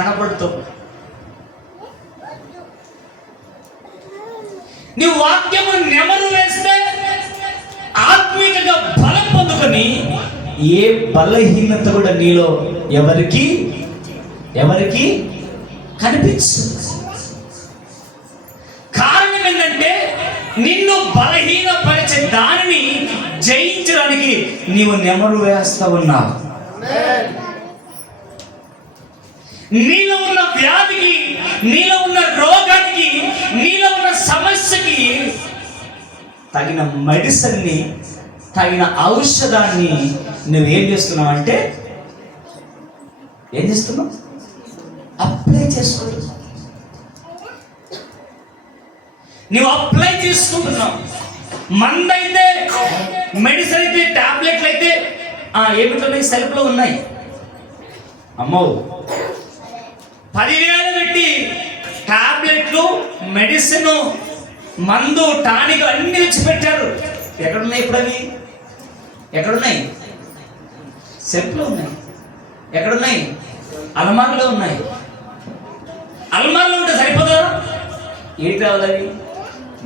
కనబడుతావు. నీ వాక్యము నెమరు వేస్తే ఆత్మీయంగా బలం పొందుకొని ఏ బలహీనత కూడా నీలో ఎవరికి కనిపించదు. కారణం ఏంటంటే నిన్ను బలహీనపరిచే దానిని జయించడానికి నీవు నెమరు వేస్తా ఉన్నావు. నీలో ఉన్న వ్యాధికి, నీలో ఉన్న రోగానికి, నీలో ఉన్న సమస్యకి తగిన మెడిసిన్ని, తగిన ఔషధాన్ని నువ్వేం చేస్తున్నావు అంటే ఏం చేస్తున్నావు? అప్లై చేసుకుంటున్నావు. నువ్వు అప్లై చేసుకుంటున్నావు. మందైతే, మెడిసిన్ అయితే, టాబ్లెట్లు అయితే ఏమిటో సెల్ఫ్లో ఉన్నాయి. అమ్మో 10,000 పెట్టి టాబ్లెట్లు, మెడిసిన్, మందు, టానిక్ అన్ని తెచ్చిపెట్టారు. ఎక్కడున్నాయి ఇప్పుడు? అవి ఎక్కడున్నాయి? సెల్ఫ్లో ఉన్నాయి. ఎక్కడున్నాయి? అలమారులో ఉన్నాయి. అలమారులో ఉంటే సరిపోదా? ఏంటి రావాలి? అవి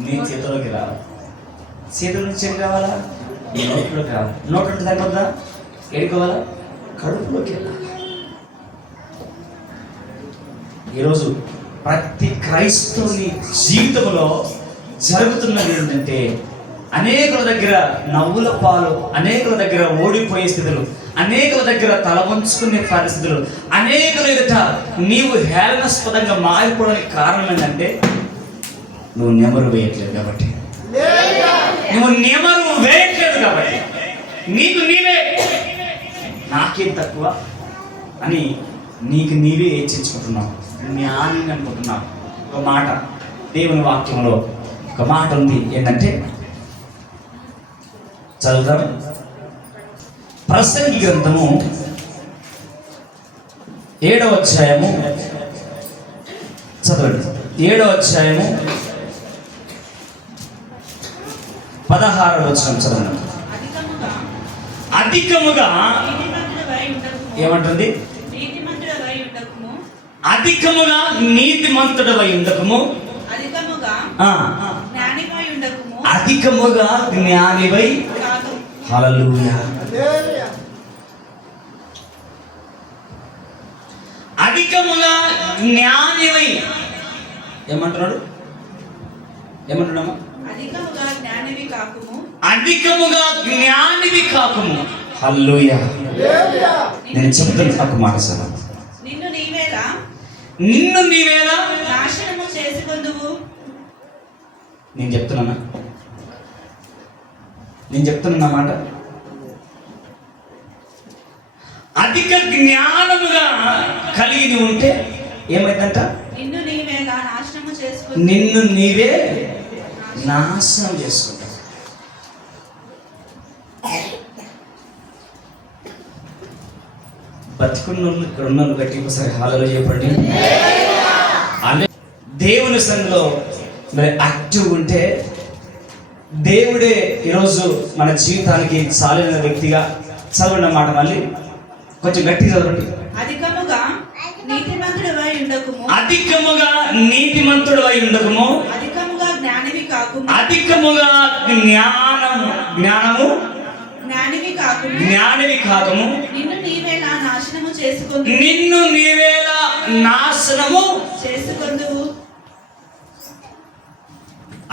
నీ చేతిలోకి రావాలి. చేతుల నుంచి ఏం కావాలా? నోట్లోకి రావాలి. నోట్ ఉంటే సరిపోద్దా? ఏడుకోవాలా? కడుపులోకి వెళ్ళాలి. ఈరోజు ప్రతి క్రైస్తవుని జీవితంలో జరుగుతున్నది ఏంటంటే అనేకుల దగ్గర నవ్వుల పాలు, అనేకుల దగ్గర ఓడిపోయే స్థితులు, అనేకుల దగ్గర తల వంచుకునే పరిస్థితులు, అనేకుల ఎదుట నీవు హేళనాస్పదంగా మారిపోవడానికి కారణం ఏంటంటే నువ్వు నెమరు వేయట్లేదు కాబట్టి. నువ్వు నెమరు వేయట్లేదు కాబట్టి నీకు నీవే నాకేం తక్కువ అని నీకు నీవే హెచ్చించుకుంటున్నావు, జ్ఞానం అనుకుంటున్నావు. ఒక మాట దేవుని వాక్యంలో ఒక మాట ఉంది, ఏంటంటే చదువుతాం. ప్రసంగి గ్రంథము 7వ అధ్యాయము చదవండి. 7వ అధ్యాయము 16వ వచనం చదవండి. అధికముగా ఏమంటుంది? అధికముగా నీతిమంతుడవై ఉండకము, అధికముగా జ్ఞానివై. హల్లెలూయా. అధికముగా జ్ఞానివై ఏమంటున్నాడు? ఏమంటున్నామా? అధికముగా జ్ఞానివి కాకుము. హల్లెలూయా. నేను చెప్తున్నా ఒక మాట సార్. నిన్ను నీవేలా నాశనము చేసుకొందువు. నేను చెప్తున్నా మాట. అధిక జ్ఞానముగా కలిగి ఉంటే ఏమైందంట? నిన్ను నీవే నాశనం చేసుకుంటావు. బతికున్న ఇక్కడ ఉన్న గట్టి ఒకసారి హాలలో చెప్పండి. దేవుని సంఘంలో మరి యాక్టివ్ ఉంటే దేవుడే ఈరోజు మన జీవితానికి చాలిన వ్యక్తిగా. చదవండి మాట మళ్ళీ కొంచెం గట్టి చదవండి. అధికముగా నీతిమంతుడవై ఉండకుము, అధికముగా జ్ఞానము కాకము, నిన్ను నీవేలా నాశనము చేసుకొందువు.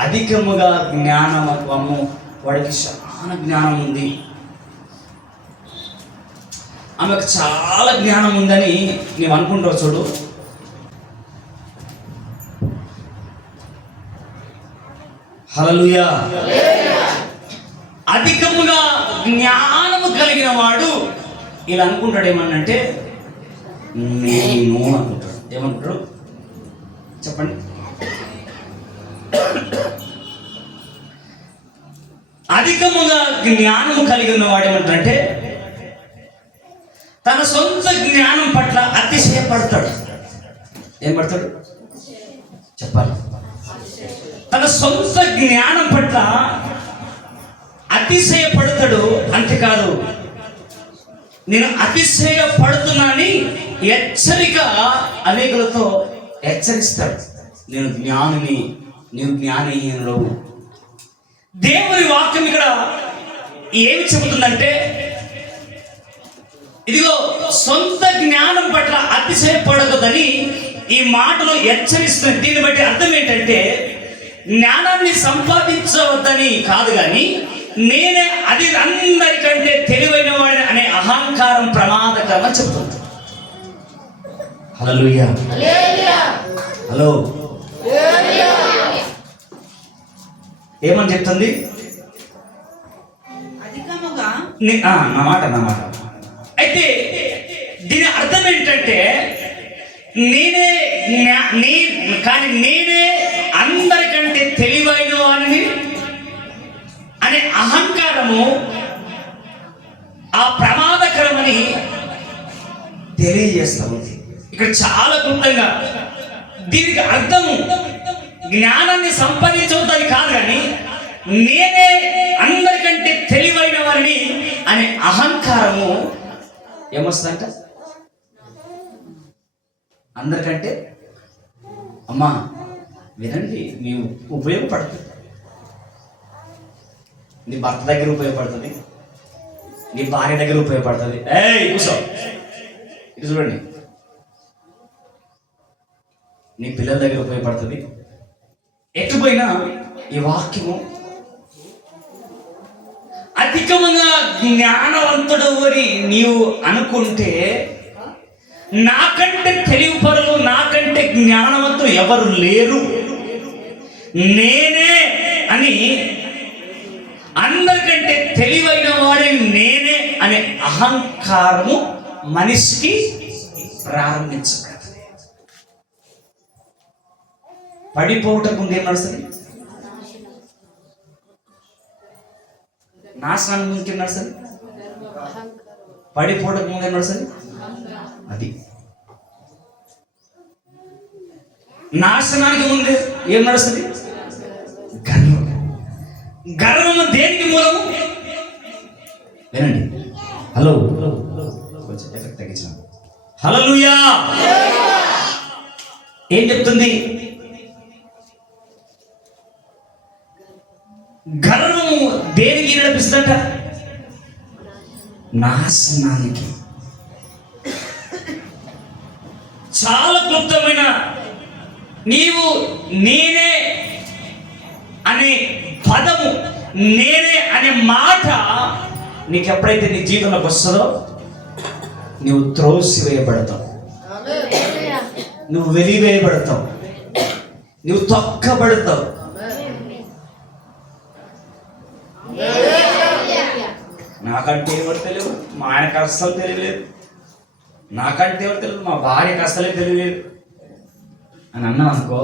అధికముగా జ్ఞానము, వాడికి చాలా జ్ఞానం ఉంది, ఆమెకు చాలా జ్ఞానం ఉందని నీవు అనుకుంటావు. చూడు, హల్లెలూయా. అధికముగా జ్ఞానము కలిగిన వాడు ఇలా అనుకుంటాడు. ఏమన్నంటే నేను అనుకుంటాడు. ఏమంటాడు చెప్పండి? అధికముగా జ్ఞానము కలిగి ఉన్నవాడు ఏమంటాడంటే తన సొంత జ్ఞానం పట్ల అతిశయపడతాడు. ఏం పడతాడు చెప్పాలి? తన సొంత జ్ఞానం పట్ల అతిశయపడతాడు. అంతేకాదు, నేను అతిశయపడుతున్నాని హెచ్చరిక అనేకులతో హెచ్చరిస్తాడు, నేను జ్ఞానిని, నీవు జ్ఞానహీనుడు. దేవుని వాక్యం ఇక్కడ ఏమి చెబుతుందంటే, ఇదిగో సొంత జ్ఞానం పట్ల అతిశయపడకదని ఈ మాటను హెచ్చరిస్తుంది. దీన్ని బట్టి అర్థం ఏంటంటే, జ్ఞానాన్ని సంపాదించవద్దని కాదు, కానీ నేనే అది అందరికంటే తెలివైన వాడిని అనే అహంకారం ప్రమాదకరం అని చెబుతుంది. హల్లెలూయా, హలో, ఏమని చెప్తుంది? నా మాట అయితే దీని అర్థం ఏంటంటే, నేనే అందరికంటే తెలివైన వాడిని అనే అహంకారము ఆ ప్రమాదకరమని తెలియజేస్తా ఉంది ఇక్కడ చాలా క్లుప్తంగా. దీనికి అర్థము జ్ఞానాన్ని సంపాదించవద్దని కాదు, కానీ నేనే అందరికంటే తెలివైన వారిని అనే అహంకారము ఏమొస్తుందంట? అందరికంటే, అమ్మా వినండి, నీవు ఉపయోగపడుతుంది, నీ భర్త దగ్గర ఉపయోగపడుతుంది, నీ భార్య దగ్గర ఉపయోగపడుతుంది. కూర్చో, ఇది చూడండి, నీ పిల్లల దగ్గర ఉపయోగపడుతుంది. ఎటుపోయినా ఈ వాక్యము అధికముగా జ్ఞానవంతుడు అని నీవు అనుకుంటే, నాకంటే తెలివిపరులు, నాకంటే జ్ఞానవంతులు ఎవరు లేరు, నేనే అని, అందరికంటే తెలివైన వాడిని నేనే అనే అహంకారము మనిషికి ప్రారంభించగలదు. పడిపోవటం ముందు ఏం నడుస్తుంది? నాశనానికి ముందు ఏం నడుస్తుంది? పడిపోవటం ముందు ఏం నడుస్తుంది? అది నాశనానికి ముందు ఏం నడుస్తుంది? గర్వం. గర్వము దేనికి మూలము? వినండి, హలో, కొంచెం ఎఫెక్ట్ తగ్గించిన. హల్లెలూయా. ఏం చెప్తుంది? గర్వము దేనికి నడిపిస్తుందట? నాశనానికి. చాలా క్లుప్తమైన, నీవు నేనే అనే పదము, నేనే అనే మాట నీకు ఎప్పుడైతే నీ జీవితంలోకి వస్తుందో, నువ్వు త్రోసివేయబడతావు, నువ్వు వెలివేయబడతావు, నువ్వు తొక్కబడతావు. నాకంటే ఎవరు తెలియదు, మా ఆయనకు అస్సలు తెలియలేదు, నాకంటే ఎవరు తెలియదు, మా భార్యకు అస్సలే తెలియలేదు అని అన్నాం అనుకో,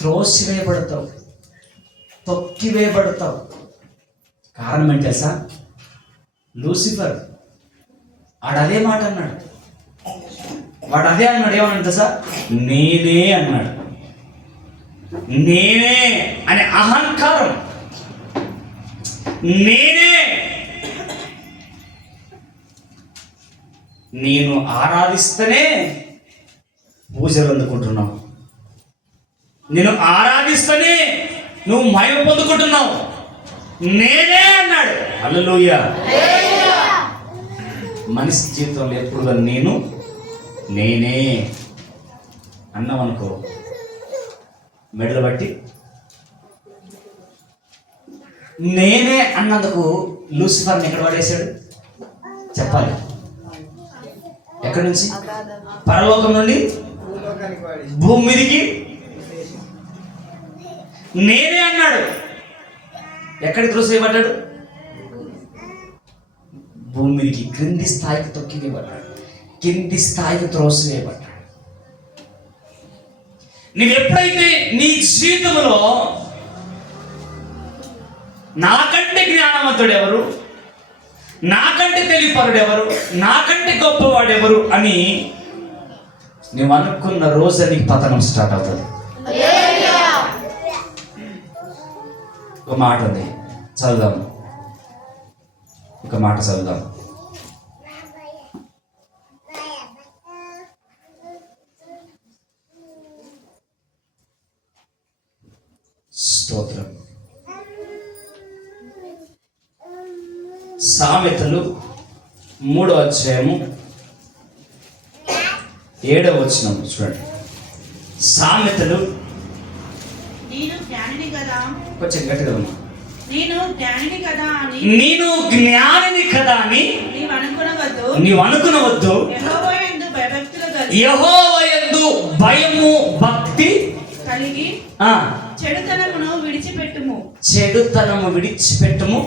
త్రోసివేయబడతావు, తొక్కివేయబడతావు. కారణం ఏంటి తెలుసా? లూసిఫర్ వాడు అదే మాట అన్నాడు, ఏమన్నాడు తెలుసా? నేనే అన్నాడు. నేనే అనే అహంకారం, నేనే, నేను ఆరాధిస్తేనే పూజలు అందుకుంటున్నావు, నేను ఆరాధిస్తేనే నువ్వు మహిమ పొందుకుంటున్నావు, నేనే అన్నాడు. హల్లెలూయా. మనిషి జీవితంలో ఎప్పుడు నేనే అన్నామనుకో, మెడలు బట్టి నేనే అన్నందుకు లూసిఫర్ని ఎక్కడ పడేశాడు చెప్పాలి? ఎక్కడి నుంచి? పరలోకం నుండి భూమి మీదికి నేనే అన్నాడు. ఎక్కడికి త్రోసివేయబడ్డాడు? భూమి మీదికి, క్రింది స్థాయికి తొక్కివేయబడ్డాడు, కింది స్థాయికి త్రోసివేయబడ్డాడు. నువ్వు ఎప్పుడైతే నీ జీవితంలో నాకంటే జ్ఞానవంతుడు ఎవరు, నాకంటే తెలివిపరుడు ఎవరు, నాకంటే గొప్పవాడు ఎవరు అని నువ్వు అనుకున్న రోజు నీకు పతనం స్టార్ట్ అవుతుంది. ఒక మాట ఉంది, చదువుదాం, ఒక మాట చదువుదాం. స్తోత్రం. సామెతలు 3వ అధ్యాయము 7వ వచనం చూడండి. సామెతలు, నేను జ్ఞానిని కదా, కొంచెం గట్టిగా ఉన్నా, నేను జ్ఞానిని కదా అని నేను జ్ఞానిని కదా అని నీవు అనుకునవద్దు. యెహోవాయందు భయము భక్తి కలిగి చెడుతనమును విడిచిపెట్టుము. చెడుతనము విడిచిపెట్టుము.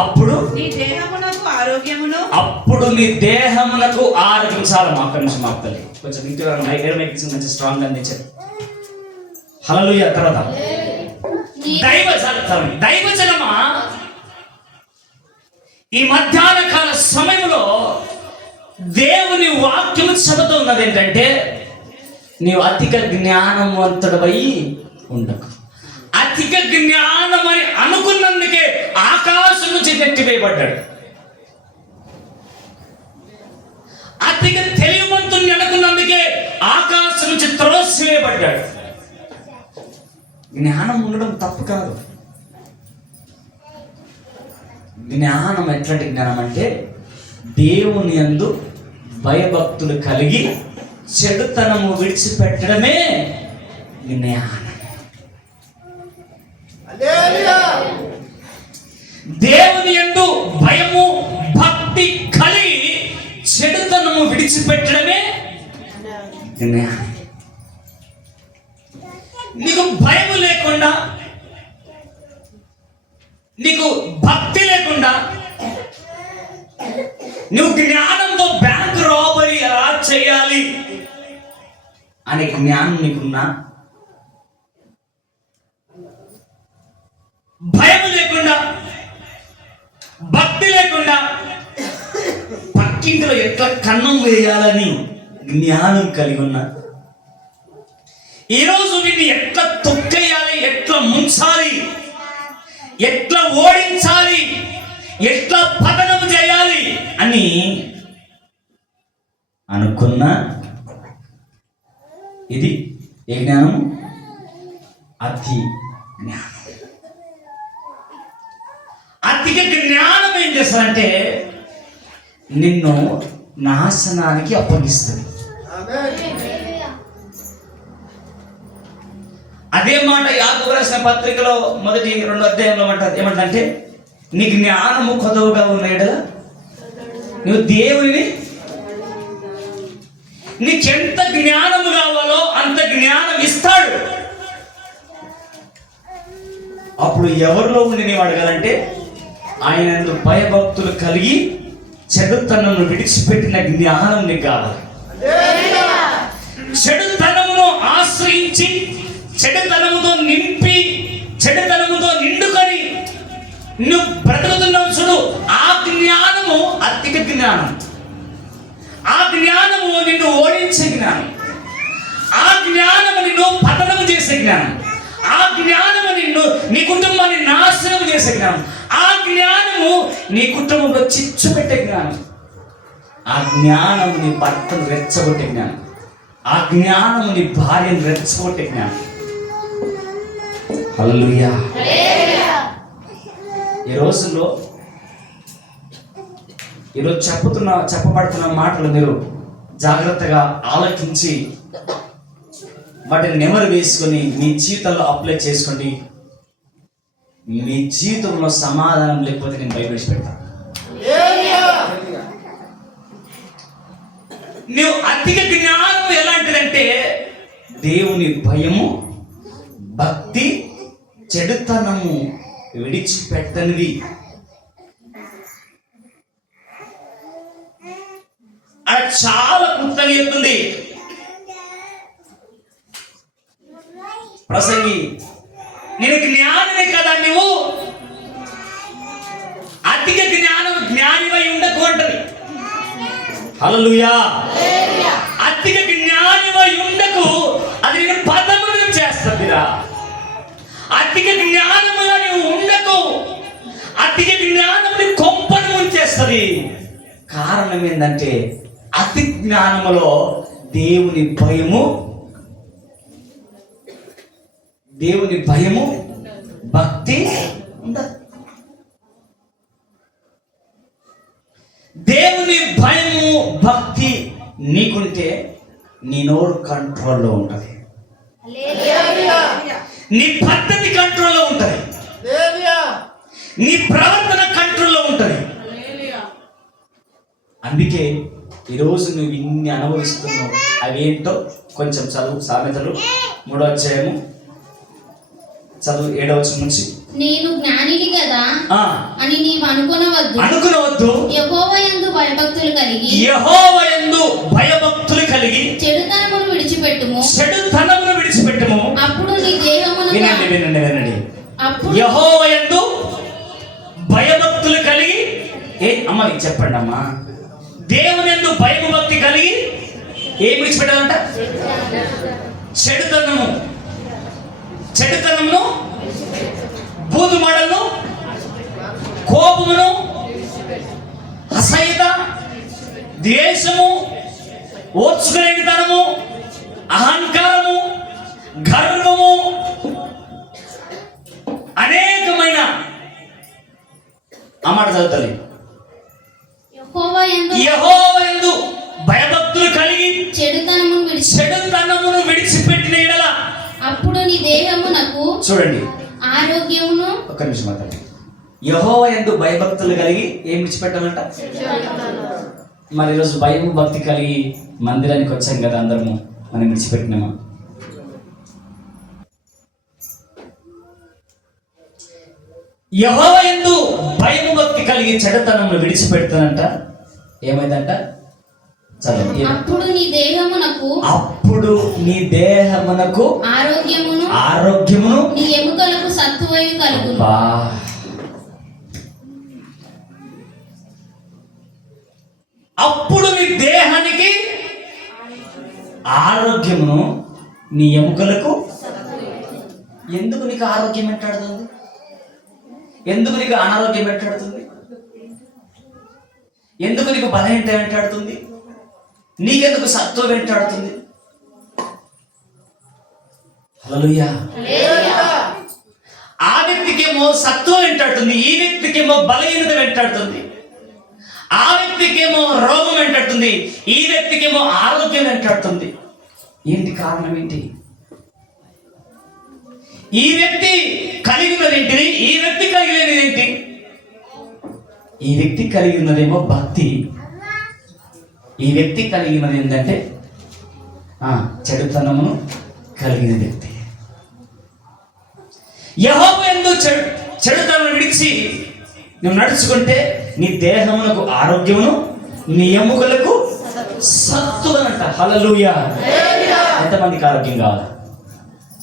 అప్పుడు నీ దేహమునకు ఆరోగ్యమును. అప్పుడు నీ దేహమునకు ఆరోగ్యం. చాలా అక్కడి నుంచి మాపుతలే కొంచెం ఇంటి మంచి స్ట్రాంగ్ అందించారు. హల్లెలూయా. తర్వాత దైవజనమా, ఈ మధ్యాహ్న కాల సమయంలో దేవుని వాక్యం చెబుతూ ఉన్నది ఏంటంటే, నీవు అధిక జ్ఞానవంతుడవై ఉండకు. అధిక జ్ఞానం అని అనుకున్నందుకే ఆకాశం నుంచి నెట్టివేయబడ్డాడు. అధిక తెలివివంతుని అనుకున్నందుకే ఆకాశం నుంచి త్రోసివేయబడ్డాడు. జ్ఞానం ఉండడం తప్పు కాదు. జ్ఞానం ఎట్లాంటి జ్ఞానం అంటే, దేవుని యందు భయభక్తులు కలిగి చెడుతనము విడిచిపెట్టడమే జ్ఞానం. దేవుని యందు భయము భక్తి కలిగి చెడుతనము విడిచిపెట్టడమే జ్ఞానం. నీకు భయం లేకుండా, నీకు భక్తి లేకుండా, నువ్వు జ్ఞానంతో బ్యాంక్ రాబరీ ఎలా చేయాలి అనే జ్ఞానం నీకున్నా, భయం లేకుండా, భక్తి లేకుండా, పక్కింటిలో ఎట్లా కన్నం వేయాలని జ్ఞానం కలిగి ఉన్నా, ఈరోజు వీటిని ఎట్లా తొక్కేయాలి, ఎట్లా ముంచాలి, ఎట్లా ఓడించాలి, ఎట్లా పతనం చేయాలి అని అనుకున్నా, ఇది ఏ జ్ఞానం? అతి జ్ఞానం. అధిక జ్ఞానం ఏం చేస్తారంటే నిన్ను నాశనానికి అప్పగిస్తుంది. అదే మాట యాకోబు రాసిన పత్రికలో మొదటి 2వ అధ్యాయంలో ఏమంటే, నీ జ్ఞానము కొదవగా ఉన్నాడు, నువ్వు దేవుని, నీకెంత జ్ఞానము కావాలో అంత జ్ఞానం ఇస్తాడు. అప్పుడు ఎవరిలో ఉండి నీవు అడగాలంటే, ఆయన భయభక్తులు కలిగి చెడుతనమును విడిచిపెట్టిన జ్ఞానం నీకు కావాలి. చెడుతనమును ఆశ్రయించి, చెడుతనముతో నింపి, చెడుతనముతో నిండుకొని నువ్వు బ్రతుకుతున్నావు చూడు, ఆ జ్ఞానము అధిక జ్ఞానం. ఆ జ్ఞానము నిన్ను ఓడించే జ్ఞానం. ఆ జ్ఞానము నిన్ను పతనము చేసే జ్ఞానం. ఆ జ్ఞానము నిన్ను, నీ కుటుంబాన్ని నాశనం చేసే జ్ఞానం. ఆ జ్ఞానము నీ కుటుంబంలో చిచ్చు పెట్టే జ్ఞానం. ఆ జ్ఞానము నీ భర్తను రెచ్చగొట్టే జ్ఞానం. ఆ జ్ఞానము నీ భార్యను రెచ్చగొట్టే జ్ఞానం. హల్లెలూయా. ఈ రోజుల్లో ఈరోజు చెప్పబడుతున్న మాటలు మీరు జాగ్రత్తగా ఆలోచించి వాటిని నెమరు వేసుకొని మీ జీవితంలో అప్లై చేసుకోండి. మీ జీవితంలో సమాధానం లేకపోతే నేను భయపెడతాను. నువ్వు అధిక జ్ఞానం ఎలాంటిదంటే, దేవుని భయము భక్తి చెడుతనము విడిచిపెట్టనిది. అలా చాలా క్లుప్తంగా చెప్తుంది ప్రసంగి. నేను జ్ఞానిని కదా, నువ్వు అధిక జ్ఞానివై ఉండకు అంటది. హల్లెలూయా. అధిక జ్ఞానివై ఉండకు, అది నేను పతనం చేస్తుందిరా. అధిక జ్ఞానముగా నువ్వు ఉండకు, అధిక జ్ఞానముని కొంపను ముంచేస్తుంది. కారణం ఏంటంటే, అతి జ్ఞానములో దేవుని భయము, దేవుని భయము భక్తి ఉండదు. దేవుని భయము భక్తి నీకుంటే నీ నోరు కంట్రోల్లో ఉంటుంది, నీ పద్ధతి కంట్రోల్లో ఉంటుంది, నీ ప్రవర్తన కంట్రోల్లో ఉంటుంది. అందుకే ఈరోజు నువ్వు ఇన్ని అనుభవిస్తున్నావు. అవేంటో కొంచెం చదువు. సామెతలు 3వ అధ్యాయము చదువు 7వ వచనం నుంచి. నేను జ్ఞానిని కదా అని నీవు అనుకునవద్దు. యెహోవాయందు భయభక్తులు కలిగి చెడుతనమును విడిచిపెట్టుము. అప్పుడు నీ దేహమును వినండి. యెహోవాయందు భయభక్తులు కలిగి అమ్మ చెప్పండి అమ్మా. దేవుని యందు భయము భక్తి కలిగి ఏం విడిచిపెట్టాలంట? చెడుతనమును, బూదుమాటలను, కోపమును, అసహ్యత, ద్వేషము, ఓర్చుకునేతనము, అహంకారము, గర్వము, అనేకమైన ఆ మాట చదువుతుంది. యెహోవాయందు భయభక్తులు కలిగి చెడుతనమును విడిచిపెట్టిన యెడల అప్పుడు నీ దేహమునకు చూడండి ఆరోగ్యమును. ఒక్క నిమిషం మాట్లాడండి. యెహోవాయందు భయభక్తులు కలిగి ఏం విడిచిపెట్టాలంట? మరి ఈరోజు భయం భక్తి కలిగి మందిరానికి వచ్చాం కదా అందరము, మనం విడిచిపెట్టినామా? యెహోవాయందు భయము భక్తి కలిగి చెడుతనమును విడిచిపెడతానంట. ఏమైందంట? చదువు. అప్పుడు నీ దేహమునకు ఆరోగ్యమును నీ ఎముకలకు సత్తువయు కలుగును. అప్పుడు నీ దేహానికి ఆరోగ్యమును నీ ఎముకలకు. ఎందుకు నీకు ఆరోగ్యం వెంటాడుతుంది? ఎందుకు నీకు అనారోగ్యం వెంటాడుతుంది? ఎందుకు నీకు బలహీనత వెంటాడుతుంది? నీకెందుకు సత్వం వెంటాడుతుంది? హల్లెలూయా. ఆ వ్యక్తికేమో సత్వం వెంటాడుతుంది, ఈ వ్యక్తికేమో బలహీనత వెంటాడుతుంది. ఆ వ్యక్తికేమో రోగం వెంటాడుతుంది, ఈ వ్యక్తికేమో ఆరోగ్యం వెంటాడుతుంది. ఏంటి కారణం? ఏంటి? ఈ వ్యక్తి కలిగినది ఏంటిది, ఈ వ్యక్తి కలిగినది ఏంటి? ఈ వ్యక్తి కలిగి ఉన్నదేమో భక్తి, ఈ వ్యక్తి కలిగినది ఏంటంటే చెడుతనమును కలిగిన వ్యక్తి. యెహోవాయందు చెడుతనమును విడిచి నువ్వు నడుచుకుంటే నీ దేహమునకు ఆరోగ్యమును, నీ ఎముకలకు సత్తువనంట. హల్లెలూయా. ఎంతమందికి ఆరోగ్యం కావాలా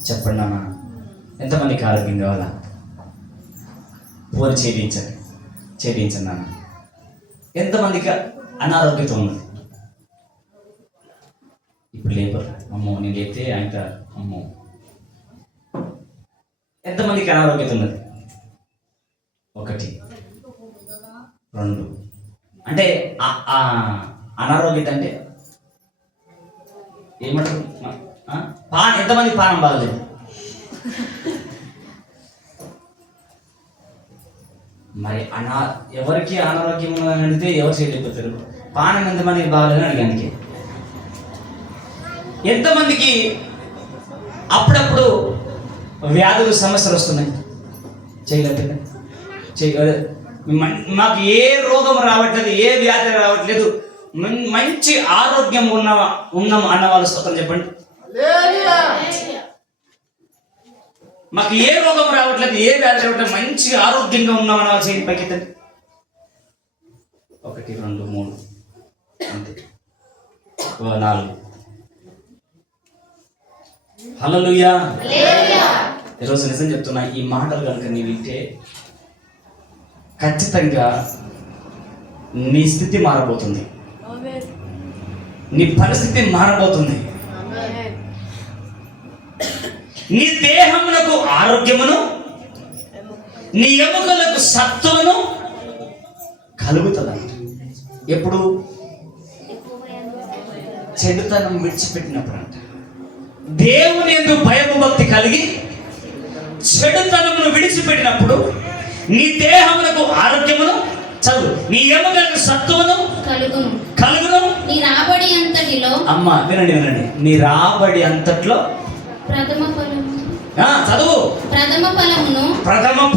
చెప్పండి అమ్మా? ఎంతమందికి ఆరోగ్యం కావాలా? పోని చేయించండి నాన్న. ఎంతమందికి అనారోగ్యత ఉన్నది? ఇప్పుడు లేబర్ అమ్మో, నేను లేతే ఆయన అమ్మో. ఎంతమందికి అనారోగ్యత ఉన్నది? 1 2. అంటే అనారోగ్యత అంటే ఏమంటారు? ఎంతమంది పానం బాగలేదు? మరి ఎవరికి అనారోగ్యం ఉన్నదని అడిగితే ఎవరు చేయలేకపోతారు? పానం ఎంతమందికి బాగలేదని అడిగానికి. ఎంతమందికి అప్పుడప్పుడు వ్యాధులు సమస్యలు వస్తున్నాయి? చేయలేదు. మాకు ఏ రోగం రావట్లేదు, ఏ వ్యాధి రావట్లేదు, మంచి ఆరోగ్యం ఉన్నాం అన్న వాళ్ళు స్తోత్రం చెప్పండి. మాకు ఏ రోగం రావట్లేదు, ఏ వ్యాధి రావట్లేదు, మంచి ఆరోగ్యంగా ఉన్నాం అన్న వాళ్ళు చేయండి పైకెత్తండి. 1 2 3 అంతే 4. హల్లెలూయా. ఈరోజు నిజం చెప్తున్నా, ఈ మాటలు కనుక నీ వింటే ఖచ్చితంగా నీ స్థితి మారబోతుంది, నీ పరిస్థితి మారబోతుంది. నీ దేహమునకు ఆరోగ్యమును, నీ ఎముకలకు సత్వమును కలుగుతుంది. ఎప్పుడు? చెడుతనం విడిచిపెట్టినప్పుడు అంట. దేవుని యందు భయము భక్తి కలిగి చెడుతనమును విడిచిపెట్టినప్పుడు నీ దేహమునకు ఆరోగ్యమును, చదువు, నీ ఎముకలకు సత్తువును కలుగును. కలుగును. నీ రాబడి అంతటిలో అమ్మ వినండి, నీ రాబడి అంతట్లో ప్రథమ ఫలము చదువు. ప్రథమ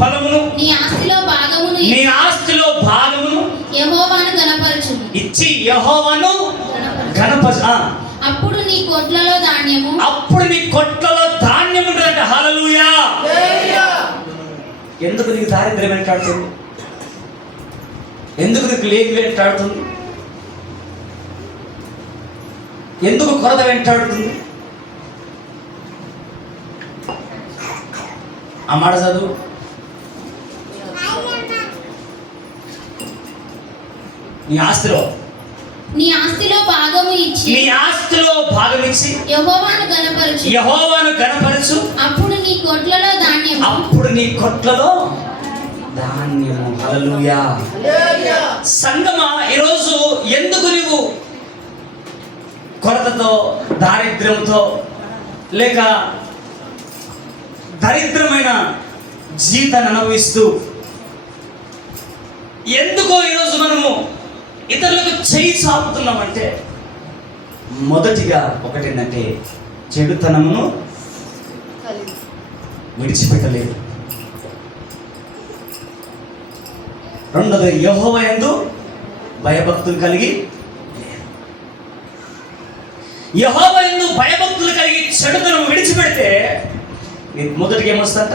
ఫలమును నీ ఆస్తిలో భాగమును యెహోవాను గణపరచుము. ఇచ్చి యెహోవాను గణపరచు. అప్పుడు నీ కొట్లలో ధాన్యము ఉంటుందంట. హల్లెలూయా. ఎందుకు నీకు దారిద్ర్యం వెంటాడుతుంది? ఎందుకు నీకు లేమి వెంటాడుతుంది? ఎందుకు కొరత వెంటాడుతుంది? ఆ మాట చదువు. నీ ఆస్తిలో భాగము ఇచ్చి యెహోవాను గణపరచు. అప్పుడు నీ కొట్లలో ధాన్యము. హల్లెలూయా. సంగమా, ఈరోజు ఎందుకు నువ్వు కొరతతో, దారిద్ర్యంతో, లేక దరిద్రమైన జీవితాన్ని అనుభవిస్తూ ఎందుకో ఈరోజు మనము ఇతరులకు చేయి చాపుతున్నామంటే మొదటిగా ఒకటేంటంటే చెడుతనమును విడిచిపెట్టలేదు. రెండోది యెహోవా యందు భయభక్తులు కలిగి చెడుతనం విడిచిపెడితే మొదటికి ఏమొస్తుందంట?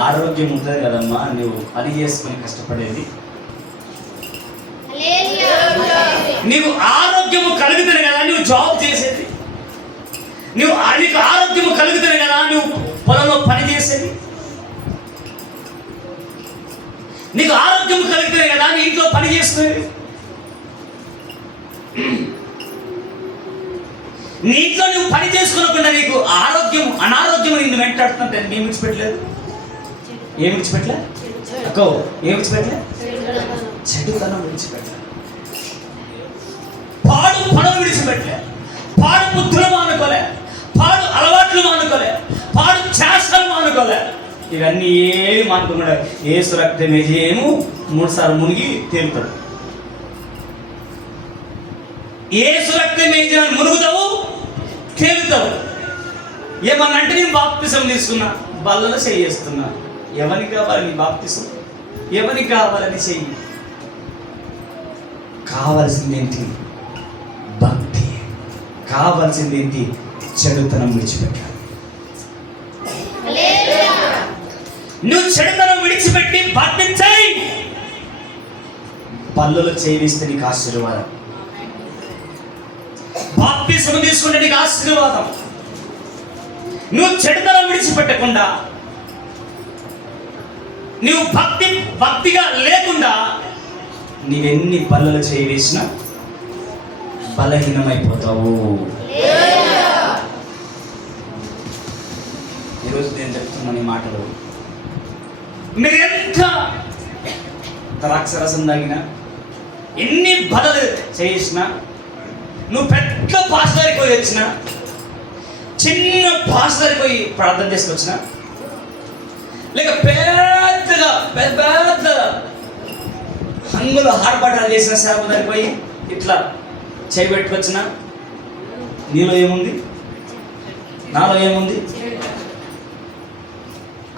ఆరోగ్యం ఉంటుంది కదమ్మా, నువ్వు పని చేసుకుని కష్టపడేది. నీకు ఆరోగ్యము కలిగితేనే కదా నువ్వు జాబ్ చేసేది. నీకు ఆరోగ్యము కలిగితేనే కదా నువ్వు పొలంలో పని చేసేది. నీకు ఆరోగ్యం కలిగితేనే కదా నీ ఇంట్లో పని చేసుకునేది. నీ ఇంట్లో నువ్వు పని చేసుకోకుండా నీకు అనారోగ్యం నిన్ను వెంటాడుతుంటే ఏమి విడిచిపెట్టలేదు? ఏమి విడిచిపెట్టలే? చెడుతనం విడిచిపెట్టలే. పాడు పనులు విడిచిపెట్టలే. పాడు బుద్ధులు మానుకోలే. పాడు అలవాట్లు మానుకోలే. పాడు చేష్టలు మానుకోలే. ఇవన్నీ ఏమి మానుకున్నాడు? యేసు రక్తమే జయము 3 సార్లు మునిగి తేలుతాడు. యేసు రక్తమే జయము మునుగుతావు, తేలుతావు. ఏమన్నా అంటే నేను బాప్తిసం తీసుకున్నా, బల్లలో చేస్తున్నా. ఎవరికి కావాలి నీ బాప్తిసం? ఎవరికి కావాలని చెయ్యి. కావాల్సిందేంటి? భక్తి. కావాల్సిందేంటి? చెడుతనం విడిచిపెట్టాలి. నువ్వు చెడుతనం విడిచిపెట్టి భక్తి చేయి. బల్లలో చేయిస్తే నీకు ఆశీర్వాదం. బాప్తిసం తీసుకుంటే నీకు ఆశీర్వాదం. నువ్వు చెడుతనం విడిచిపెట్టకుండా, నువ్వు భక్తిగా లేకుండా నీవెన్ని బల్లలు చేయవేసినా బలహీనమైపోతావు. ఈరోజు నేను చెప్తున్నాను ఈ మాటలు. మీరు ఎంత ద్రాక్షరసం తాగినా, ఎన్ని బలలు చేసినా, నువ్వు పెద్ద పాస్టర్కి పోయి వచ్చినా, చిన్న పాస్టర్కి పోయి ప్రార్థన చేసుకొచ్చినా, లేక పెద్ద హంగులు హార్పాటాలు చేసిన సేవ దగ్గరికి పోయి ఇట్లా చేయబెట్టుకొచ్చినా, నీలో ఏముంది? నాలో ఏముంది?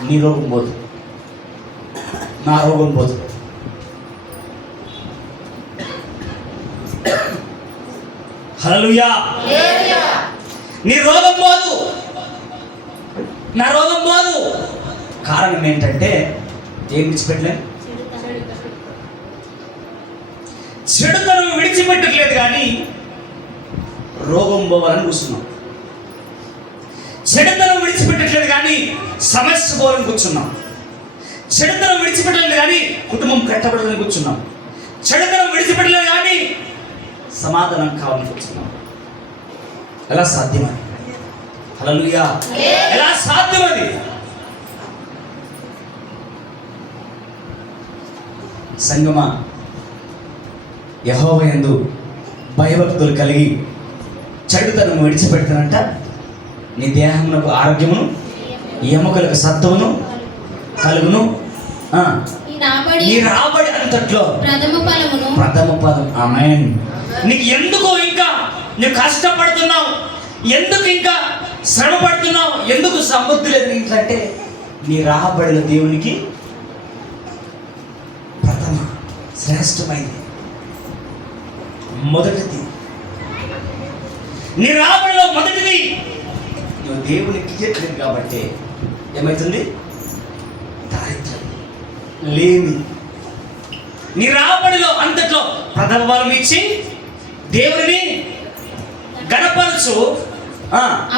నీ రోగం పోదు, నా రోగం పోదు. హల్లెలూయా. నీ రోగం పోదు, నా రోగం పోదు. కారణం ఏంటంటే ఏం విడిచిపెట్టలేదు? చెడుతనం విడిచిపెట్టట్లేదు, కానీ రోగం పోవాలని కూర్చున్నాం. చెడుతనం విడిచిపెట్టట్లేదు, కానీ సమస్య పోవాలని కూర్చున్నాం. చెడుతనం విడిచిపెట్టలేదు, కానీ కుటుంబం కట్టబడాలని కూర్చున్నాం. చెడుతనం విడిచిపెట్టలేదు, కానీ సమాధానం కావాలని కూర్చున్నాం. ఎలా సాధ్యమని? హల్లెలూయా. ఎలా సాధ్యమది? సంగమా, యెహోవా యందు భయభక్తులు కలిగి చెడుతనం విడిచిపెడతానంట నీ దేహమునకు ఆరోగ్యమును ఎముకలకు సత్వమును కలుగును. నీ రాబడి అంతట్లో ప్రథమ పదం. ఆమేన్. నీకు ఎందుకు ఇంకా నువ్వు కష్టపడుతున్నావు, ఎందుకు ఇంకా శ్రమ పడుతున్నావు, ఎందుకు సమృద్ధి లేదు నీకు అంటే నీ రాబడిలో దేవునికి ప్రథమ శ్రేష్టమైంది, మొదటిది. నీ రాబడిలో మొదటిది నువ్వు దేవునికి ఇయ్యట్లేదు కాబట్టి ఏమవుతుంది? దారిద్ర్యం, లేమి. నీ రాబడిలో అంతట్లో ప్రథమ బలం ఇచ్చి దేవుని గణపరచు.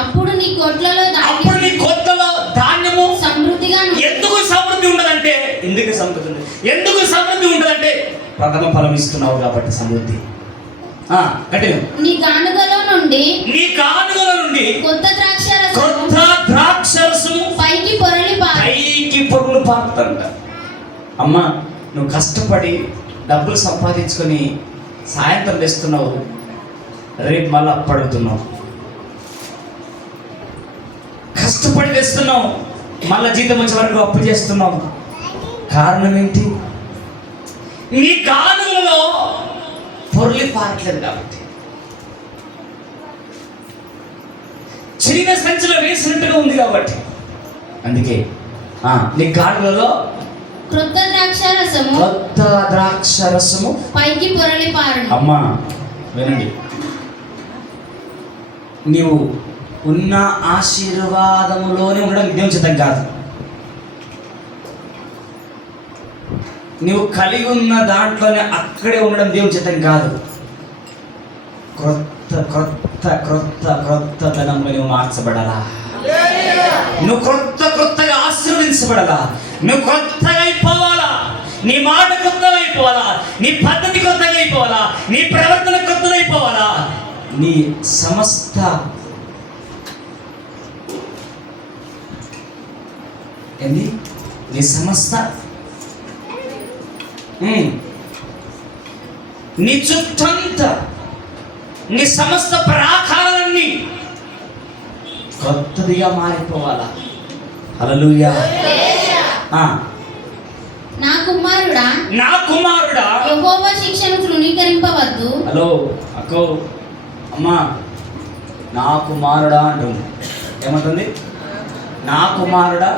అప్పుడు నీ కొట్లలో ధాన్యము సమృద్ధిగా. ఎందుకు సమృద్ధి ఉండదంటే ఎందుకు సమృద్ధి ఉండదంటే ప్రథమ ఫలం ఇస్తున్నావు కాబట్టి సమృద్ధి. నీ గానుగలో నుండి కొత్త ద్రాక్షరసము పైకి పొరలు పారుతంట. అమ్మా, నువ్వు కష్టపడి డబ్బులు సంపాదించుకొని సాయంత్రం తెస్తున్నావు, రేపు మళ్ళీ అప్పడుగుతున్నావు. కష్టపడి తెస్తున్నావు, మళ్ళీ జీతం వచ్చే వరకు అప్పు చేస్తున్నావు. కారణం ఏంటి? నీ గానుగలలో పొరలి పారట్లేదు కాబట్టి, చిన్న సంచిలో వేసినట్టుగా ఉంది కాబట్టి. అందుకే నీ గానుగలలో క్రొత్త ద్రాక్షరసము పైకి పొరలి పారును. అమ్మా వినండి, నీవు ఉన్న ఆశీర్వాదములోనే ఉండడం దేవుని చిత్తం కాదు. నువ్వు కలిగి ఉన్న దాంట్లోనే అక్కడే ఉండడం దేవుని చిత్తం కాదు. క్రొత్త క్రొత్త క్రొత్త క్రొత్త ధనంలో నువ్వు మార్చబడాలా, నువ్వు క్రొత్తగా ఆశీర్వదించబడాలా, నువ్వు కొత్తగా అయిపోవాలా, నీ మాట కొత్తగా అయిపోవాలా, నీ పద్ధతి కొత్తగా అయిపోవాలా, నీ ప్రవర్తన కొత్తగా అయిపోవాలా, నీ సమస్త ఏంది, నీ సమస్త నీ చుట్టంతా నీ సమస్త ప్రాకారాలన్నీ కొత్తదిగా మారిపోవాలా. హల్లెలూయా. నా కుమారుడా యెహోవా శిక్షను తృణీకరింపవద్దు. హలో అక్కో, అమ్మా, నా కుమారుడా అంటుంది. ఏమంటుంది? నా కుమారుడా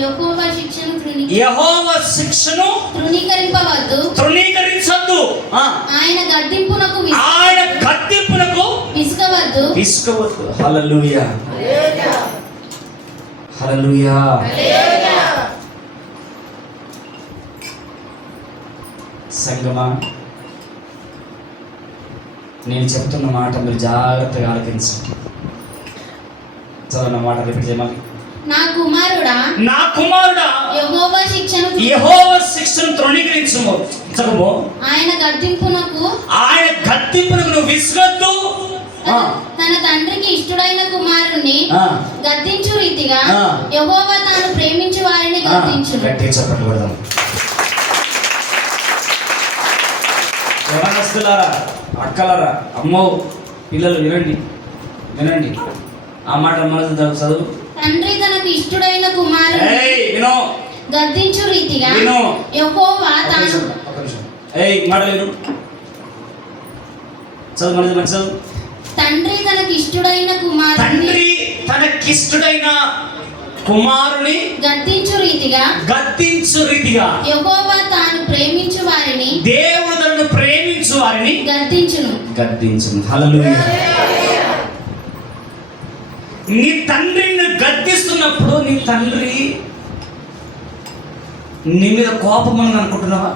యెహోవా శిక్షను తృణీకరించొద్దు. ఆయన గద్దింపునకు విసుకవద్దు. హల్లెలూయా, హల్లెలూయా. సంగమా, నేను చెప్తున్న మాట మీరు జాగ్రత్తగా ఆలకించండి. చదవన్న మాట రిపీట్ చేయమని. నా కుమారుడా యెహోవా శిక్షను తృణీకరించుము. ఆయన గద్దింపునకు నువ్వు విసుగొద్దు. తన తండ్రికి ఇష్టడైన కుమారుని గద్దించు రీతిగా యెహోవా తాను ప్రేమించు వారిని గద్దించును. గట్టిగా చప్పట్లు కొడదాం. యవనస్తులారా, అక్కలారా, అమ్మో, పిల్లలు వినండి. ఆ మాట చదువు. తండ్రి తనకు ఇష్టడైన కుమారుని గద్దించు రీతిగా యెహోవా తాను. తండ్రి తనకిష్టుడైన కుమారుని గద్దించు రీతిగా యెహోవా తాను ప్రేమించు వారిని, దేవుడు ప్రేమించు వారిని గద్దించును. హల్లెలూయా. నీ తండ్రిని గద్దిస్తున్నప్పుడు నీ తండ్రి నీ మీద కోపం అని అనుకుంటున్నావా?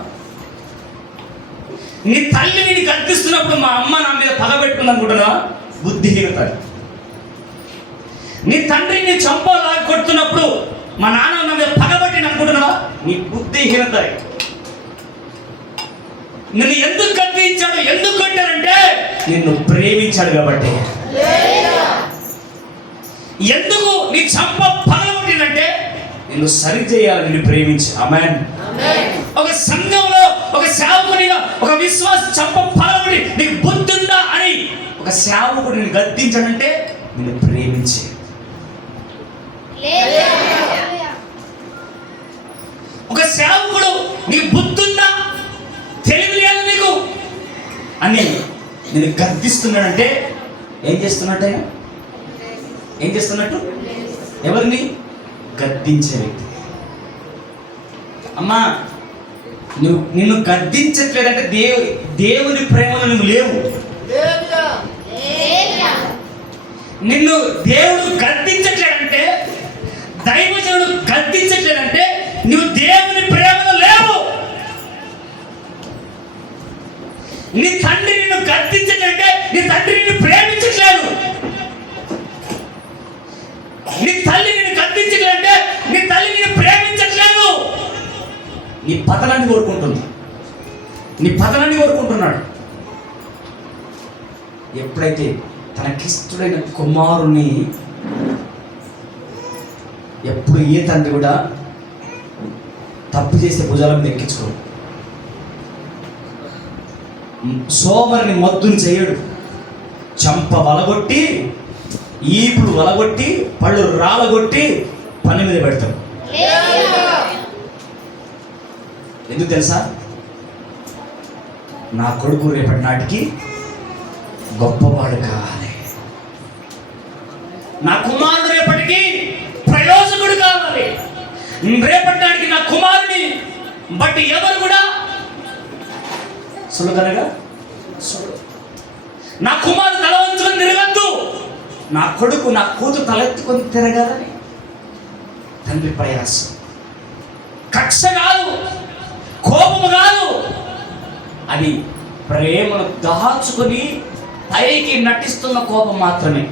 నీ తల్లిని గద్దిస్తున్నప్పుడు మా అమ్మ నా మీద పగబెట్టుకుంది అనుకుంటున్నావా? బుద్ధిహీనత. నీ తండ్రిని చంపలా కొడుతున్నప్పుడు మా నాన్న నా మీద పగబట్టిని అనుకుంటున్నావా? నీ బుద్ధిహీనత. నిన్ను ఎందుకు గద్దించాడు, ఎందుకు కొట్టాడంటే నిన్ను ప్రేమించాడు కాబట్టి. ఎందుకు నీ చంప పగలగొట్టిందంటే నిన్ను సరి చేయాలి, నిన్ను ప్రేమించి. ఆమేన్. ఒక సంఘంలో ఒక సేవకునిగా ఒక విశ్వాస చంప పగలగొట్టి నీకు బుద్ధి ఉందా అని ఒక సేవకుడు నిన్ను గద్దించాడంటే నిన్ను ప్రేమించి. అని నేను గద్దిస్తున్నాడంటే ఏం చేస్తున్నట్టు ఆయన? ఏం చేస్తున్నట్టు? ఎవరిని గద్దించే వ్యక్తి. అమ్మా, నిన్ను గద్దించట్లేదంటే దేవుని ప్రేమలో నువ్వు లేవు. నిన్ను దేవుడు గద్దించట్లేదంటే, దైవజనుడు గద్దించట్లేదంటే నువ్వు దేవుని ప్రేమలో లేవు. నీ తండ్రి నిన్ను గద్దించట్లంటే నీ తండ్రి నిన్ను ప్రేమించట్లేదు. నీ తల్లి నిన్ను గద్దించట్లంటే నీ తల్లి నిన్ను ప్రేమించట్లేదు. నీ పతనాన్ని కోరుకుంటుంది. నీ పతనాన్ని కోరుకుంటున్నాడు. ఎప్పుడైతే తనకిష్టుడైన కుమారుని, ఎప్పుడు ఏ తండ్రి కూడా తప్పు చేసే భుజాల మీద ఎక్కించుకోడు. సోమరిని మొద్దుని చేయడు. చంప వలగొట్టి, ఈపులు వలగొట్టి, పళ్ళు రాలగొట్టి పని మీద పెడతాడు. ఎందుకు తెలుసా? నా కొడుకు రేపటి నాటికి గొప్పవాడు కావాలి. నా కుమారుడు రేపటికి ప్రయోజకుడు కావాలి. రేపటి నాటికి నా కుమారుని బట్టి ఎవరు కూడా సులకనగా నా కుమారుడు తల వంచుకొని తిరగద్దు. నా కొడుకు, నా కూతురు తలెత్తుకొని తిరగాలని తండ్రి ప్రయాసం. కక్ష కాదు, కోపము కాదు, అది ప్రేమను దాచుకొని పైకి నటిస్తున్న కోపం మాత్రమే.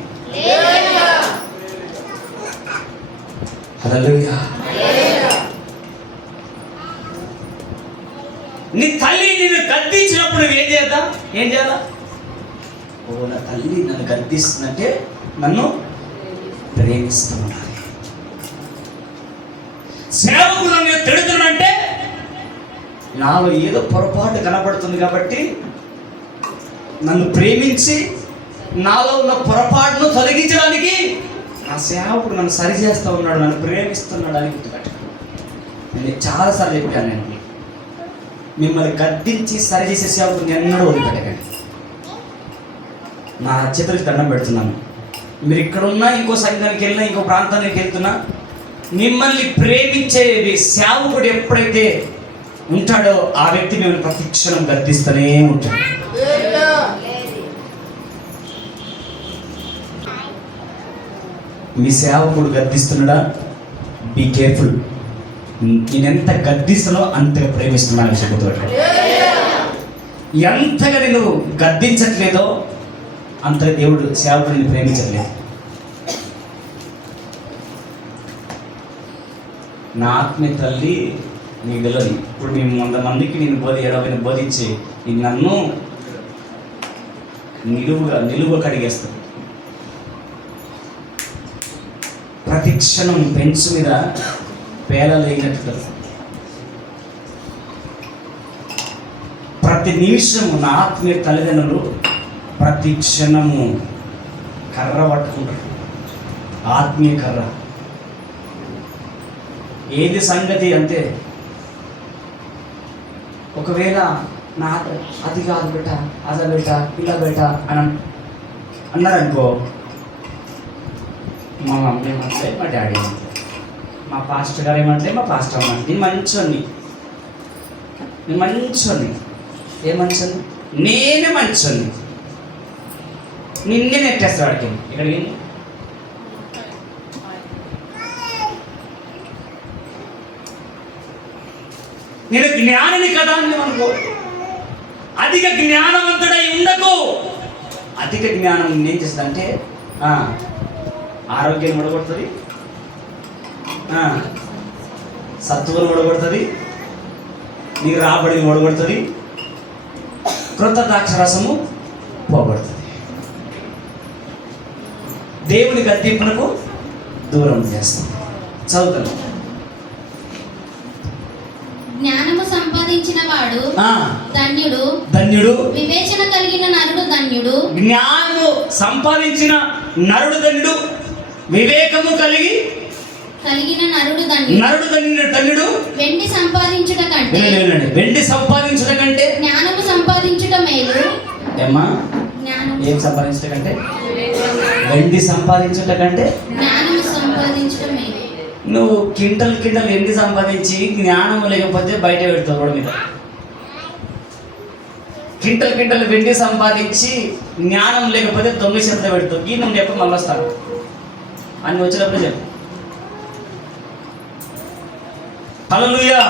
హల్లెలూయా. నీ తల్లి నిన్ను గద్దించినప్పుడు నువ్వు ఏం చేయాలా? ఓ, నా తల్లి నన్ను గద్దిస్తుందంటే నన్ను ప్రేమిస్తూ ఉండాలి. సేవకుడు నన్ను తిడుతున్నాడంటే నాలో ఏదో పొరపాటు కనబడుతుంది కాబట్టి నన్ను ప్రేమించి నాలో ఉన్న పొరపాటును తొలగించడానికి నా సేవకుడు నన్ను సరిచేస్తూ ఉన్నాడు, నన్ను ప్రేమిస్తున్నాడు అని గుర్తుపెట్టాను. నేను చాలాసార్లు చెప్పాను, నేను మిమ్మల్ని గద్దించి సరిచేసే సేవకుని ఎన్నడూ వదిలిపెట్టకండి. నా చేతులకి దండం పెడుతున్నాను. మీరు ఇక్కడున్నా, ఇంకో సంఘానికి వెళ్ళినా, ఇంకో ప్రాంతానికి వెళ్తున్నా, మిమ్మల్ని ప్రేమించేది సేవకుడు ఎప్పుడైతే ఉంటాడో ఆ వ్యక్తి మిమ్మల్ని ప్రతిక్షణం గద్దిస్తూనే ఉంటాడు. మీ సేవకుడు గద్దిస్తున్నాడా? Be careful. నేను ఎంత గద్దిస్తానో అంతగా ప్రేమిస్తున్నాను. చెబుతాడు, ఎంతగా నేను గద్దించట్లేదో అంతగా దేవుడు సేవకుడిని ప్రేమించట్లేదు. నా ఆత్మీయ తల్లి నీకు తెలియదు. ఇప్పుడు మేము 100 మందికి నేను 70 బోధించి నన్ను నిలువుగా కడిగేస్తాను. ప్రతి క్షణం పెంచు మీద పేలలేనట్టు, ప్రతి నిమిషము నా ఆత్మీయ తల్లిదండ్రులు ప్రతి క్షణము కర్ర పట్టుకుంటారు. ఆత్మీయ కర్ర. ఏది సంగతి అంతే. ఒకవేళ నా అది కాదు బేట, అదా బేట, ఇలా బేట అని అన్నారనుకో, మా మమ్మీ ఏమంటే, మా డాడీ ఏమంటే, మా పాస్టర్ గారు ఏమంటే, మా పాస్టర్ అమ్మంటే, నేను మంచోని. ఏ మంచోని? నేనే మంచోని. నిన్నే నెట్టేస్తాడు వాడికి. ఇక్కడికి నేను జ్ఞానిని కదా అని అనుకో. అధిక జ్ఞానవంతుడై ఉండకు. అధిక జ్ఞానం ఏం చేస్తుంది అంటే ఆరోగ్యం ఓడగొడుతుంది, సత్తువను ఓడగొడుతుంది, నీకు రాబడిని ఓడగొడుతుంది, క్రొత్త ద్రాక్షరసము పోగొడుతుంది, దేవుని గద్దింపునకు దూరం చేస్తుంది. చదువుతాను. జ్ఞానము సంపాదించిన వాడు ధన్యుడు, వివేచన కలిగిన నరుడు ధన్యుడు. జ్ఞానము సంపాదించిన నరుడు ధన్యుడు, వివేకము కలిగిన నరుడు ధన్యుడు. వెండి సంపాదించుట కంటే జ్ఞానము సంపాదించుట మేలు, ఏమ్మా జ్ఞానం ఏం సంపాదించట కంటే, వెండి సంపాదించట కంటే జ్ఞానం సంపాదించడం మేలు. నువ్వు కింటల్ వెండి సంపాదించి జ్ఞానం లేకపోతే బయట పెడతావు రోడ్డు మీద. కింటల్ వెండి సంపాదించి జ్ఞానం లేకపోతే దొంగ చేతిలో పెడతావు. ఈ నువ్వు చెప్ప మళ్ళీ వస్తాను అని వచ్చినప్పుడు చెప్పు. హల్లెలూయా.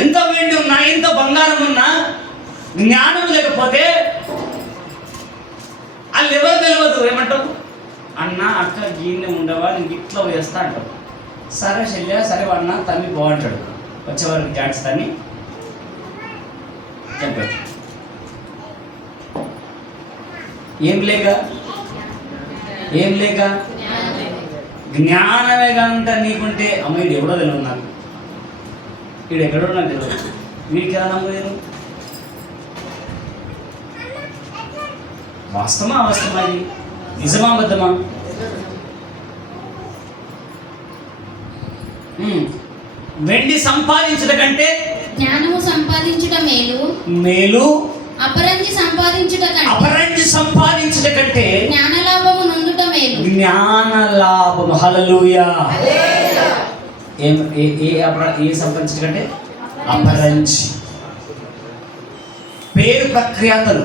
ఎంత వెండి ఉన్నా, ఎంత బంగారం ఉన్నా, జ్ఞానం లేకపోతే వాళ్ళు ఎవరు తెలియదు. ఏమంటావు? అన్న అక్క గీన్నె ఉండవా, నేను ఇట్లా వేస్తా అంటావు. సరే శల్య, సరే అన్న తమ్మి బాగుంటాడు, వచ్చేవారికి ఛాన్స్ తన్ని చెప్పాడు. ఏం లేక జ్ఞానమే కనుక నీకుంటే, అమ్మ ఇది ఎవడో తెలియదు నాకు, వీడు ఎక్కడో నాకు తెలియదు, మీకు ఎలా నమ్మలేదు? వాస్తవమా అవాస్తవమా? ఇది నిజమా అబద్ధమా? వెండి సంపాదించడం కంటే జ్ఞానము సంపాదించుట మేలు. అపరంజి సంపాదించుట కంటే జ్ఞాన లాభము నొందుట మేలు. జ్ఞాన లాభము. హల్లెలూయా. ఏ సంపాదించడం కంటే అపరంజి. పేరు ప్రఖ్యాతలు,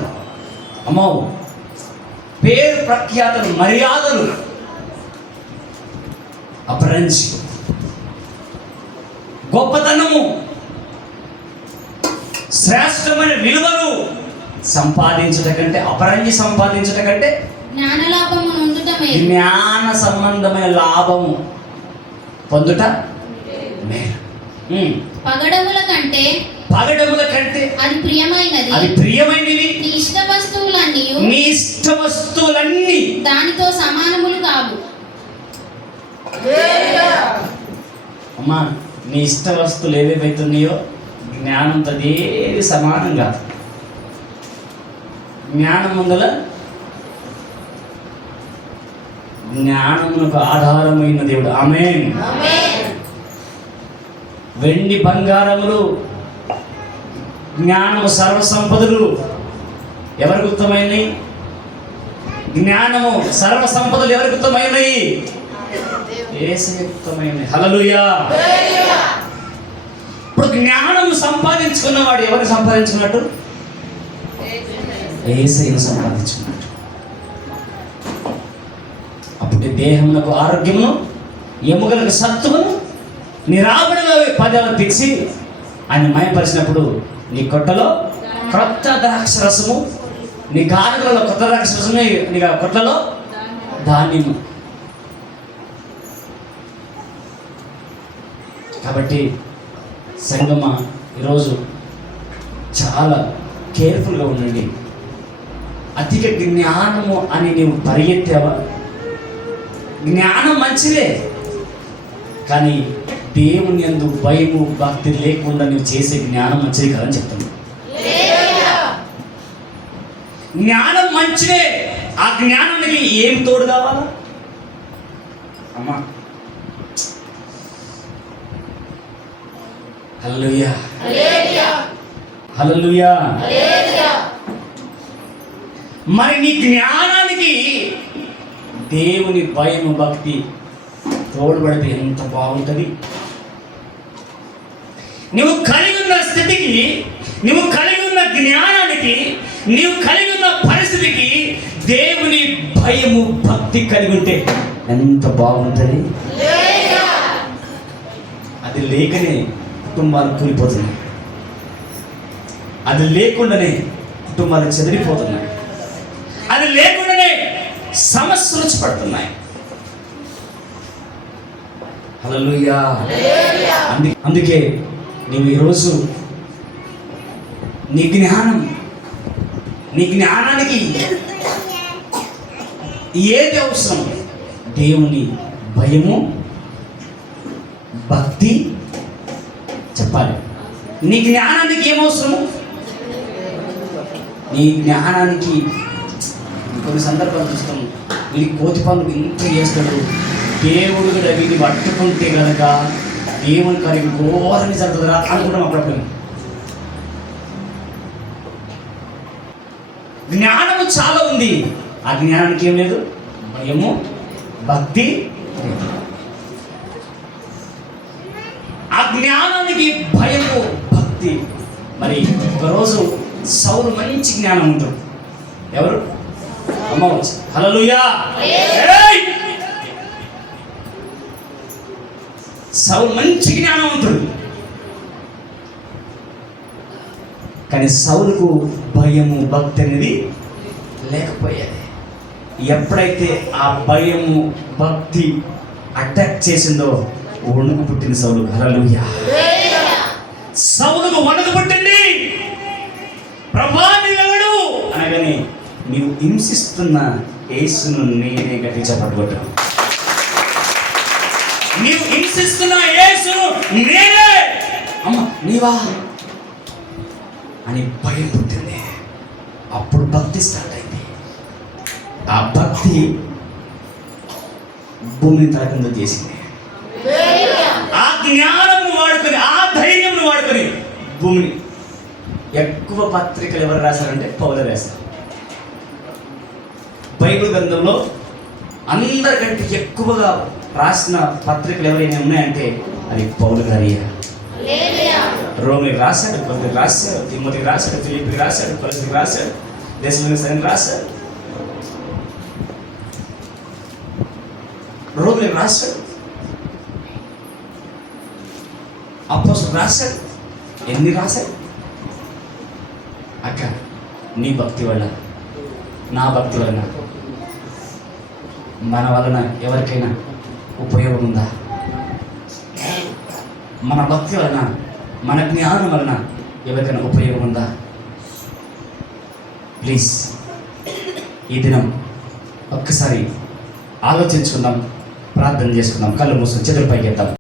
అమ్మో, పేరు ప్రఖ్యాతలు, మర్యాదలు అపరంజి. గొప్పతనము, శ్రేష్టమైన విలువలు సంపాదించుట కంటే, అపరంజి సంపాదించుట కంటే జ్ఞాన లాభము నొందుట మేలు. జ్ఞాన సంబంధమైన లాభము పొందుట మేలు. పగడముల కంటే అది ప్రియమైనది. నీ ఇష్ట వస్తువులన్నీ దానితో సమానములు కావు. అమ్మా, నీ ఇష్ట వస్తువులు ఏవేవైతున్నాయో జ్ఞానంతో ఏది సమానం కాదు. జ్ఞానం ముందల జ్ఞానమునకు ఆధారమైన దేవుడు. ఆమేన్. వెండి బంగారములు, జ్ఞానము, సర్వ సంపదలు ఎవరికి ఉత్తమైనవి? జ్ఞానము, సర్వ సంపదలు ఎవరికి ఉత్తమైనవి? యేసుకి ఉత్తమైనవి. హల్లెలూయా. ఇప్పుడు జ్ఞానము సంపాదించుకున్నవాడు ఎవరు సంపాదించుకున్నట్టు? యేసయ్యను సంపాదించుకున్నట్టు. అప్పుడు దేహమునకు ఆరోగ్యమును, ఎముకలకు సత్తువును, నీ రాబడిలో పదాలు తెచ్చి ఆయన మయపరిచినప్పుడు నీ కొట్టలో క్రొత్త ద్రాక్ష రసము, నీ గానుగలలో కొత్త ద్రాక్ష రసము, నీ కొట్టలో ధాన్యము. కాబట్టి సంగమా, ఈరోజు చాలా కేర్ఫుల్గా ఉండండి. అధిక జ్ఞానము అని నీవు పరిగెత్తావా? జ్ఞానం మంచిదే, కానీ దేవుని యందు భయము భక్తి లేకుండా నువ్వు చేసే జ్ఞానం మంచిది కాదని చెప్తున్నాను. జ్ఞానం మంచిదే, ఆ జ్ఞానానికి ఏం తోడు కావాలా? అమ్మా, హల్లెలూయా, హల్లెలూయా. మరి నీ జ్ఞానానికి దేవుని భయము భక్తి తోడ్పడితే ఎంత బాగుంటుంది. నువ్వు కలిగి ఉన్న స్థితికి, నువ్వు కలిగి ఉన్న జ్ఞానానికి, నువ్వు కలిగి ఉన్న పరిస్థితికి దేవుని భయము భక్తి కలిగి ఉంటే ఎంత బాగుంటుంది. అది లేకనే కుటుంబాలు కూలిపోతున్నాయి, అది లేకుండానే కుటుంబాలు చెదిరిపోతున్నాయి, అది లేకుండానే సమస్యలు వచ్చి పడుతున్నాయి. హల్లెలూయా. అందుకే నీవు ఈరోజు నీ జ్ఞానానికి ఏది అవసరం? దేవుని భయము భక్తి చెప్పాలి. నీ జ్ఞానానికి ఏమవసరము? నీ జ్ఞానానికి కొన్ని సందర్భాలు చూస్తాము, వీడి కోతి పనులు ఇంత చేస్తాడు, దేవుడు కూడా వీడిని పట్టుకుంటే కనుక దేవుని కార్యం ఘోరని జరుగుతుందా అనుకుంటాం. అప్పుడప్పుడు జ్ఞానము చాలా ఉంది, ఆ జ్ఞానానికి ఏం లేదు, భయము భక్తి లేదు. ఆ జ్ఞానానికి భయము భక్తి. మరి ఒకరోజు సౌలు మంచి జ్ఞానం ఉంటుంది. ఎవరు? అమ్మ వచ్చి హల్లెలూయా. ఏయ్! సౌలు మంచి జ్ఞానం ఉంటుంది, కానీ సౌలుకు భయము భక్తి అనేది లేకపోయేది. ఎప్పుడైతే ఆ భయము భక్తి అటాక్ చేసిందో వణుకు పుట్టింది సౌలు. హల్లెలూయా. సౌలుకు వణుకు పుట్టింది. ప్రభా నీవెవడు అనగానే నీవు హింసిస్తున్న యేసును నేనే గట్టిగా పట్టుబట్టాను. నీవు హింసిస్తున్న యేసును నేనే. అమ్మ నీవా అని భయం పుట్టింది. అప్పుడు భక్తి స్టార్ట్ అయింది. ఆ భక్తి భూమిని తలకింద చేసింది. ఆ జ్ఞానం వాడుకొని, ఆ ధైర్యం వాడుకొని భూమిని. ఎక్కువ పత్రికలు ఎవరు రాశారంటే పౌలు రాశారు. బైబిల్ గ్రంథంలో అందరికంటే ఎక్కువగా రాసిన పత్రికలు ఎవరైనా ఉన్నాయంటే అది పౌలు గారి. రోమికి రాశాడు, కొరింథీయులకు రాశాడు, తిమోతికి రాశాడు, ఫిలిప్పీకి రాశాడు, కొలస్సీకి రాశాడు, దశలోనికీకి రాశాడు, రోమిలకు రాశాడు, అపోస్తలులకు రాశాడు. ఎన్ని రాశాడు? అక్క నీ భక్తి వల్ల, నా భక్తి వలన, మన వలన ఎవరికైనా ఉపయోగం ఉందా? మన భక్తి వలన, మన జ్ఞానం వలన ఎవరికైనా ఉపయోగం ఉందా? ప్లీజ్ ఈ దినం ఒక్కసారి ఆలోచించుకుందాం, ప్రార్థన చేసుకుందాం, కళ్ళు మూసుకొని చేతుల పైకి ఎత్తాం.